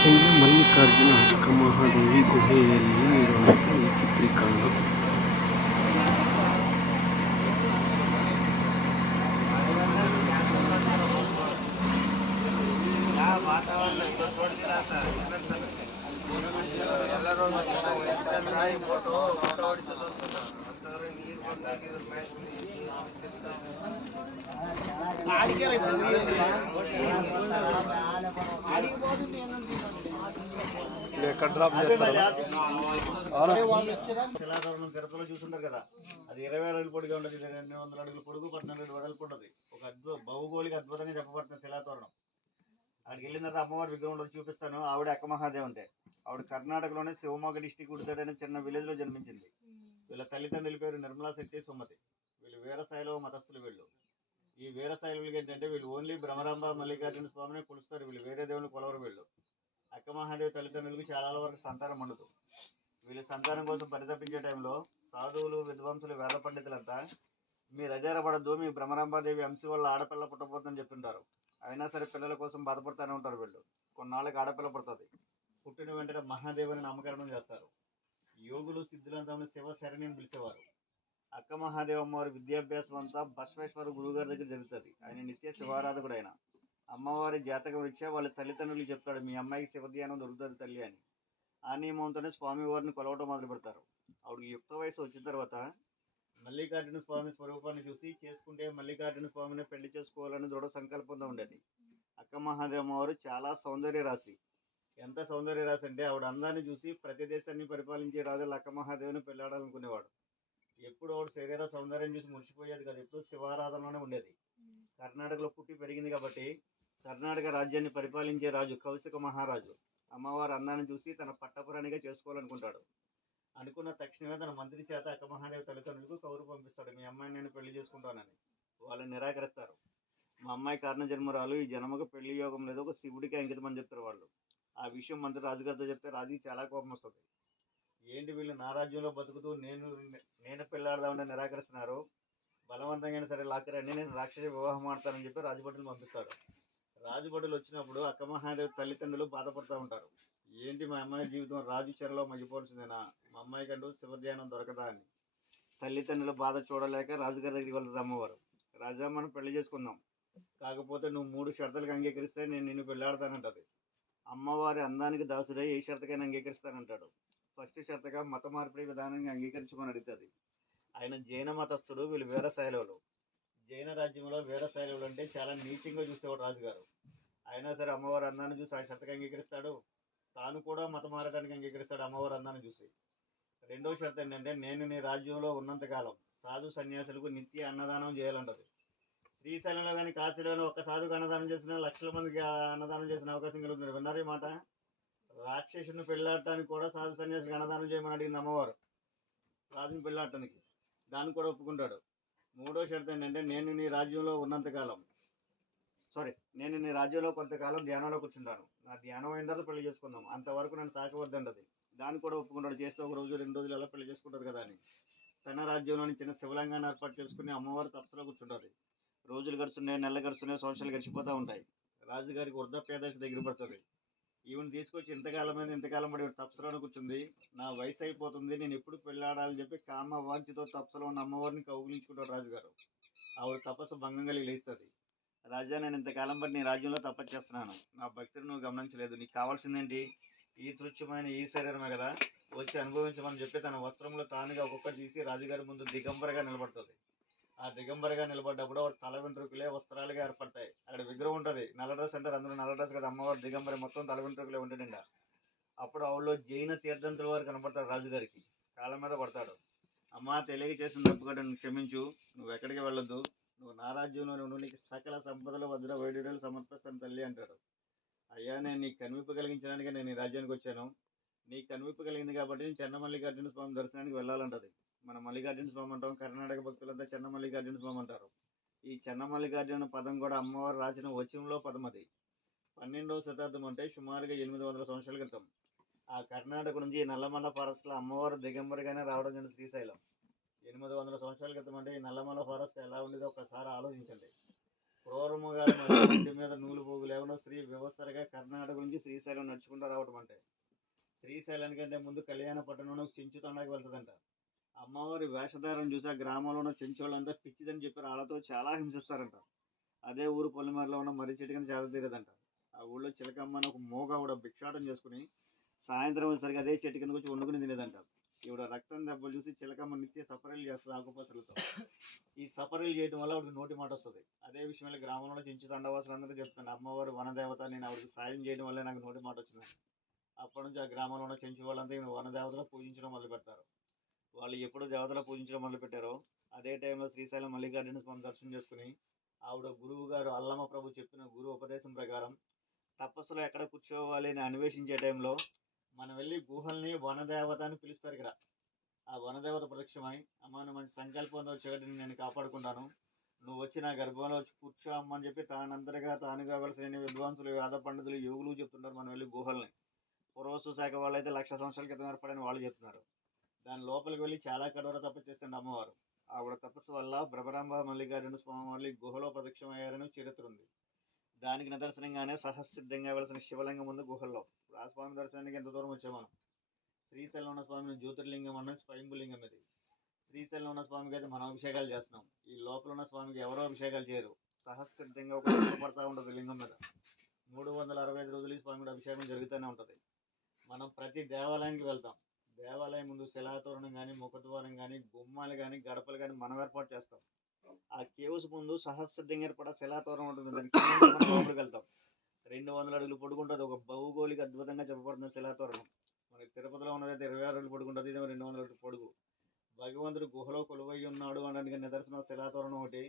ಜೈನ ಮಲ್ಲಿಕಾರ್ಜುನ ಅಕ್ಕಮಹಾದೇವಿ ಗುಹೆಯಲ್ಲಿ ಇರುವಂಥ ಈ ಚಿತ್ರೀಕರಣ. ఎక్కడ డ్రాప్ చేస్తారా? శిలాధారణం తిరుపతిలో చూసుంటారు కదా, అది 20 అడుగులు పొడిగా ఉండదు, 200 అడుగులు పొడుగు, 14 అడుగులు వెడల్పు ఉంటుంది. ఒక భౌగోళిక అద్భుతంగా చెప్పబడుతున్న శిలాతోరణం. అక్కడికి వెళ్ళిన తర్వాత అమ్మవారి విగ్రహం చూపిస్తాను. ఆవిడ అక్కమహాదేవి అంటే ఆవిడ కర్ణాటకలోనే శివమొగ్గ డిస్టిక్ ఉడితాడు అనే చిన్న విలేజ్ లో జన్మించింది. వీళ్ళ తల్లిదండ్రుల పేరు నిర్మలా శెట్టి, సుమతి. వీళ్ళు వీరశైవ మతస్థులు. వీళ్ళు ఈ వీరశైవులకి ఏంటంటే వీళ్ళు ఓన్లీ భ్రమరాంబ మల్లికార్జున స్వామిని కొలుస్తారు. వీళ్ళు వేరే దేవుని కొలవరు. వీళ్ళు అక్కమహాదేవి తల్లిదండ్రులకు చాలా వరకు సంతానం ఉండదు. వీళ్ళు సంతానం కోసం పరితపించే టైంలో సాధువులు, విద్వాంసులు, వేద పండితులంతా మీరు అజారపడద్దు, మీ భ్రమరాంబాదేవి అంశ వల్ల ఆడపిల్ల పుట్టబోతుందని చెప్తుంటారు. అయినా సరే పిల్లల కోసం బాధపడుతూనే ఉంటారు. వీళ్ళు కొన్నాళ్ళకి ఆడపిల్ల పుడుతుంది. పుట్టిన వెంటనే మహాదేవుని నామకరణం చేస్తారు. యోగులు, సిద్ధులంతా శివ శరణి పిలిచేవారు. అక్క మహాదేవ అమ్మవారి విద్యాభ్యాసం అంతా బసవేశ్వర గురువుగారి దగ్గర జరుగుతుంది. ఆయన నిత్య శివారాధకుడు. ఆయన అమ్మవారి జాతకం రీత్యా వాళ్ళ తల్లిదండ్రులు చెప్తాడు, మీ అమ్మాయికి శివధ్యానం దొరుకుతుంది తల్లి అని. ఆ నియమంతోనే స్వామివారిని కొలవటం మొదలు పెడతారు. ఆవిడకి యుక్త వయసు వచ్చిన తర్వాత మల్లికార్జున స్వామి స్వరూపాన్ని చూసి చేసుకుంటే మల్లికార్జున స్వామిని పెళ్లి చేసుకోవాలని దృఢ సంకల్పంతో ఉండేది. అక్క మహాదేవ అమ్మవారు చాలా సౌందర్య రాశి. ఎంత సౌందర్య రాశి అంటే ఆవిడ అందాన్ని చూసి ప్రతి దేశాన్ని పరిపాలించే రాజులు అక్క మహాదేవిని పెళ్ళాడాలనుకునేవాడు. ఎప్పుడు ఆవిడ శరీర సౌందర్యం చూసి మురిసిపోయేది కదా, ఎప్పుడు శివారాధనలోనే ఉండేది. కర్ణాటకలో పుట్టి పెరిగింది కాబట్టి కర్ణాటక రాజ్యాన్ని పరిపాలించే రాజు కౌశిక మహారాజు అమ్మవారి అందాన్ని చూసి తన పట్టపురాణిగా చేసుకోవాలనుకుంటాడు. అనుకున్న తక్షణమే తన మంత్రి చేత అక్క మహాదేవి తల్లిదండ్రులకు కౌరు పంపిస్తాడు, మీ అమ్మాయిని నేను పెళ్లి చేసుకుంటానని. వాళ్ళు నిరాకరిస్తారు. మా అమ్మాయి కారణ జన్మరాలు, ఈ జన్మకు పెళ్లి యోగం లేదు, ఒక శివుడికి అంకితం అని చెప్తారు వాళ్ళు. ఆ విషయం మంత్రి రాజుగారితో చెప్తే రాజుకి చాలా కోపం వస్తుంది. ఏంటి వీళ్ళు నా రాజ్యంలో బతుకుతూ నేను పెళ్ళాడదామని నిరాకరిస్తున్నారు, బలవంతంగా సరే లాక్కరండి, నేను రాక్షస వివాహం ఆడతానని చెప్పి రాజభటులు పంపిస్తాడు. రాజభటులు వచ్చినప్పుడు అక్క మహాదేవి తల్లిదండ్రులు బాధపడుతూ ఉంటారు. ఏంటి మా అమ్మాయి జీవితం రాజు చెరలో మగ్గిపోవాల్సిందేనా, మా అమ్మాయి కంటూ శివధ్యానం దొరకదా అని. తల్లిదండ్రుల బాధ చూడలేక రాజుగారి దగ్గరికి వెళ్తుంది అమ్మవారు. రాజా, మనం పెళ్లి చేసుకుందాం, కాకపోతే నువ్వు 3 షరతులకు అంగీకరిస్తే నేను నిన్ను పెళ్ళాడతానంటది. అమ్మవారి అందానికి దాసుడై ఏ షరతుకైనా అంగీకరిస్తానంటాడు. ఫస్ట్ షరతుగా మత మార్పిడి విధానాన్ని అంగీకరించమని అడుగుతుంది. ఆయన జైన మతస్థుడు, వీళ్ళు వీరశైలువులు. జైన రాజ్యంలో వీరశైలువులు అంటే చాలా నీచంగా చూసేవాడు రాజుగారు. అయినా సరే అమ్మవారి అందాన్ని చూసి ఆ షరతుగా అంగీకరిస్తాడు. తాను కూడా మతం మారడానికి అంగీకరిస్తాడు అమ్మవారి అందాన్ని చూసి. రెండో షరతు ఏంటంటే నేను నీ రాజ్యంలో ఉన్నంతకాలం సాధు సన్యాసులకు నిత్య అన్నదానం చేయాలంటది. శ్రీశైలంలో కానీ కాశీలో ఒక్క సాధుకు అన్నదానం చేసిన లక్షల మందికి అన్నదానం చేసిన అవకాశం కలుగుతుంది. విన్నారు ఈ మాట? రాక్షసుని పెళ్ళాడటానికి కూడా సాధు సన్యాసికి అన్నదానం చేయమని అడిగింది అమ్మవారు రాజుని పెళ్ళాడటానికి. దాన్ని కూడా ఒప్పుకుంటాడు. మూడో షరతు ఏంటంటే నేను నీ రాజ్యంలో కొంతకాలం ధ్యానంలో కూర్చుంటాను, నా ధ్యానం అయిన తర్వాత పెళ్లి చేసుకుందాం, అంతవరకు నన్ను తాకవద్దంటది. దాన్ని కూడా ఒప్పుకుంటాడు. చేస్తే 1 రోజు 2 రోజులు ఎలా పెళ్లి చేసుకుంటారు కదా అని. తన రాజ్యంలోని చిన్న శివలింగాన్ని ఏర్పాటు చేసుకుని అమ్మవారు తపస్సులో కూర్చుంటుంది. రోజులు గడుస్తున్నాయి, నెలలు గడుస్తున్నాయి, సంవత్సరాలు గడిచిపోతూ ఉంటాయి. రాజుగారికి వృద్ధాప్య దశ దగ్గర పడుతుంది. ఈవెన్ తీసుకొచ్చి ఇంతకాలం పడి తపస్సులోనే కూర్చుంది, నా వయసు అయిపోతుంది, నేను ఎప్పుడు పెళ్ళాడాలని చెప్పి కామ వాంఛతో తపస్సులో ఉన్న అమ్మవారిని కౌగిలించుకుంటాడు రాజుగారు. ఆవిడ తపస్సు భంగం కలిగి లేస్తుంది. రాజా, నేను ఇంతకాలం బట్టి నీ రాజ్యంలో తపస్సు చేస్తున్నాను, నా భక్తిని నువ్వు గమనించలేదు, నీకు కావాల్సిందేంటి, ఈ తృచ్ఛమైన ఈ శరీరమే కదా, వచ్చి అనుభవించమని చెప్పి తన వస్త్రంలో తానుగా ఒక్కొక్కటి తీసి రాజుగారి ముందు దిగంబరగా నిలబడుతుంది. ఆ దిగంబరగా నిలబడ్డప్పుడు తల వెంట్రుకలే వస్త్రాలుగా ఏర్పడతాయి. అక్కడ విగ్రహం ఉంటుంది, నల్ల డ్రెస్ అంటారు, అందులో నల్ల డ్రెస్ కదా, అమ్మవారు దిగంబరి మొత్తం తల వెంట్రుకలే ఉంటుందండి. అప్పుడు ఆవిడలో జైన తీర్థంతుల వారు కనపడతాడు. రాజుగారికి కాళ్ళ మీద పడతాడు. అమ్మ, తెలియక చేసిన తప్పు కూడా నన్ను క్షమించు, నువ్వు ఎక్కడికి వెళ్ళొద్దు, నువ్వు నా రాజ్యంలో నువ్వు, నీకు సకల సంపదలు వజ్ర వైడూర్యాలు సమర్పిస్తాను తల్లి అంటాడు. అయ్యా, నేను నీకు కనువిప్పు కలిగించడానికి నేను ఈ రాజ్యానికి వచ్చాను, నీకు కనువిప్పు కలిగింది కాబట్టి నేను చెన్న మల్లికార్జున స్వామి దర్శనానికి వెళ్ళాలంటది. మన మల్లికార్జున స్వామి అంటాం, కర్ణాటక భక్తులంతా చెన్న మల్లికార్జున స్వామి అంటారు. ఈ చెన్న మల్లికార్జున పదం కూడా అమ్మవారు రాసిన వచనంలో పదం అది. 12వ శతాబ్దం అంటే సుమారుగా 800 సంవత్సరాల క్రితం ఆ కర్ణాటక నుంచి నల్లమల్ల ఫారెస్ట్లో అమ్మవారు దిగంబరిగానే రావడం జరిగింది. శ్రీశైలం 800 సంవత్సరాల క్రితం అంటే ఈ నల్లమల్ల ఫారెస్ట్ ఎలా ఉండేదో ఒకసారి ఆలోచించండి. క్రూరముగాలు మరియు ఒంటి మీద నూలు పోగు లేకుండా శ్రీ వ్యవస్థగా కర్ణాటక నుంచి శ్రీశైలం నడుచుకుంటూ రావటం అంటే శ్రీశైలానికంటే ముందు కళ్యాణపట్నంలో చెంచు తండాకి వెళ్తుందంట. అమ్మవారి వేషధారణ చూసి ఆ గ్రామంలో ఉన్న చెంచు వాళ్ళంతా పిచ్చిదని చెప్పి వాళ్ళతో చాలా హింసిస్తారంట. అదే ఊరు పొలిమేరలో ఉన్న మర్రి చెట్టు కింద చేద తీరదంట. ఆ ఊళ్ళో చిలకమ్మ అని ఒక మోగ ఆవిడ భిక్షాటం చేసుకుని సాయంత్రం వచ్చేసరికి అదే చెట్టు కింద వచ్చి వండుకుని తినేదంట. ఈవిడ రక్తం దెబ్బలు చూసి చిలకమ్మ నిత్య సపరీలు చేస్తుంది ఆకుపసలతో. ఈ సపరీలు చేయడం వల్ల ఆవిడకి నోటి మాట వస్తుంది. అదే విషయంలో గ్రామంలో చెంచు తండవాసులందరూ చెప్తాను, అమ్మవారు వనదేవత, నేను ఆవిడకి సాయం చేయడం వల్లే నాకు నోటి మాట వచ్చింది. అప్పటి నుంచి ఆ గ్రామంలో ఉన్న చెంచు వాళ్ళంతా ఈయన వనదేవతలు పూజించడం మొదలు పెడతారు. వాళ్ళు ఎప్పుడు దేవతలు పూజించడం మొదలు పెట్టారో అదే టైంలో శ్రీశైలం మల్లికార్జున స్వామి దర్శనం చేసుకుని ఆవిడ గురువు గారు అల్లమ్మ ప్రభు చెప్పిన గురు ఉపదేశం ప్రకారం తపస్సులో ఎక్కడ కూర్చోవాలి అని అన్వేషించే టైంలో మనం వెళ్ళి గుహల్ని వనదేవత అని పిలుస్తారు. ఇక్కడ ఆ వనదేవత ప్రత్యక్షమై, అమ్మ నువ్వు మంచి సంకల్పంతో చెగటిని నేను కాపాడుకుంటాను, నువ్వు వచ్చి నా గర్భంలో వచ్చి కూర్చో అమ్మ అని చెప్పి తానంతటిగా తానుగా వెలసిన విద్వాంసులు, వేద పండితులు, యోగులు చెప్తుంటారు. మనం వెళ్ళి గుహల్ని పురావస్తు శాఖ వాళ్ళు అయితే 1,00,000 సంవత్సరాల క్రితం ఏర్పడని వాళ్ళు చెప్తున్నారు. దాని లోపలికి వెళ్ళి చాలా కఠోర తపస్సు చేస్తుంది అమ్మవారు. ఆవిడ తపస్సు వల్ల భ్రమరాంబ మల్లికార్జున స్వామి వాళ్ళు గుహలో ప్రత్యక్షమయ్యారని చరిత్ర ఉంది. దానికి నిదర్శనంగానే సహసిద్ధంగా వెళసిన శివలింగం ముందు గుహల్లో. ఆ స్వామి దర్శనానికి ఎంత దూరం వచ్చాం మనం. శ్రీశైలం ఉన్న స్వామిని జ్యోతిర్లింగం అన్నది స్వయంభులింగం. ఇది శ్రీశైలం ఉన్న స్వామికి అయితే మనం అభిషేకాలు చేస్తున్నాం. ఈ లోపల ఉన్న స్వామికి ఎవరో అభిషేకాలు చేయరు. సహసిద్ధంగా ఒక పడతా ఉంటుంది లింగం మీద. 365 రోజులు ఈ స్వామికి అభిషేకం జరుగుతూనే ఉంటుంది. మనం ప్రతి దేవాలయానికి వెళ్తాం. దేవాలయం ముందు శిలాతోరణం కానీ, ముఖద్వారం కానీ, గుమ్మాలు కానీ, గడపలు కానీ మనం ఏర్పాటు చేస్తాం. ఆ కేవ్స్ ముందు సహస్రంగా ఏర్పడ శిలాతోరణం ఉంటుంది. దానికి మనం లోపలికి వెళ్తాం. 200 అడుగులు పొడుగుంటుంది. ఒక భౌగోళిక అద్భుతంగా చెప్పబడుతుంది శిలాతోరణం. మనకి తిరుపతిలో ఉన్నదైతే 26 అడుగులు పొడుగుంటుంది. ఇది 200 అడుగులు పొడుగు. భగవంతుడు గుహలో కొలువై ఉన్నాడు అనడానికి నిదర్శనం శిలాతోరణం ఒకటి.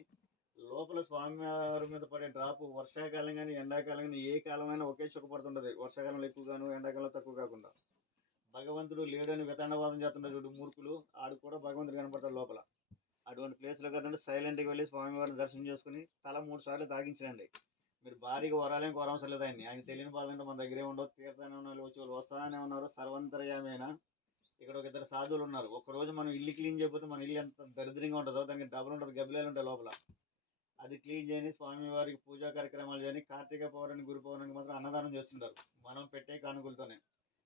లోపల స్వామివారి మీద పడే డ్రాపు వర్షాకాలం కానీ, ఎండాకాలం కానీ, ఏ కాలమైనా ఒకే చుక్క పడుతుంటుంది. వర్షాకాలంలో ఎక్కువగాను, ఎండాకాలంలో తక్కువ కాకుండా. భగవంతుడు లేడని వితండవాదం చేస్తుంటారు చూడు మూర్ఖులు, ఆడు కూడా భగవంతుడు కనపడతాడు లోపల. అటువంటి ప్లేస్లో కదంటే సైలెంట్గా వెళ్ళి స్వామివారిని దర్శనం చేసుకుని తల 3 సార్లు తాగించండి. మీరు భారీగా వరాలేం కోరవసరం లేదు. ఆయన తెలియని బాలంటే మన దగ్గరే ఉండవు. తీర్థాన్ని ఉన్న వచ్చి వాళ్ళు వస్తానే ఉన్నారు. సర్వంతర్యామైన ఇక్కడ ఒక 2 సాధువులు ఉన్నారు. ఒక్కరోజు మనం ఇల్లు క్లీన్ చేయకపోతే మన ఇల్లు ఎంత దరిద్రంగా ఉంటుందో, దానికి డబ్బులు ఉంటుంది, గబ్బిలాలు ఉంటాయి లోపల. అది క్లీన్ చేయని స్వామివారికి పూజా కార్యక్రమాలు చేయని కార్తీక పౌర్ణమి, గురు పౌర్ణమికి మాత్రం అన్నదానం చేస్తుంటారు. మనం పెట్టే కానుకలతోనే.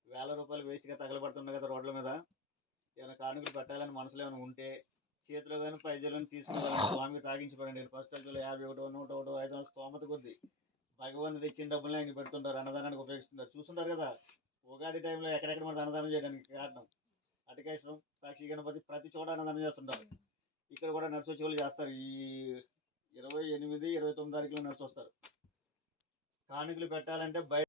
వేల రూపాయలు వేస్ట్గా తగలబడుతున్నాయి కదా రోడ్ల మీద. ఏమైనా కానుకలు పెట్టాలని మనసులో ఏమైనా ఉంటే చేతిలో కానీ పైజలో తీసుకుని స్వామికి తాగించిపోయండి. ఫస్ట్ రోజులు 50, 100, 100, 500 స్తోమత కొద్ది భగవంతుడు ఇచ్చిన డబ్బులు ఆయనకి పెడుతుంటారు, అన్నదానానికి ఉపయోగిస్తుంటారు. చూస్తుంటారు కదా ఉగాది టైంలో ఎక్కడెక్కడ మనకు అన్నదానం చేయడానికి కారణం. అటకేశ్వరం, సాక్షి గణపతి ప్రతి చోట అన్నదానం చేస్తుంటారు. ఇక్కడ కూడా నడిచొచ్చి వాళ్ళు చేస్తారు. ఈ 28, 29 తారీఖులో నడిచి వస్తారు. కానుకలు పెట్టాలంటే బయట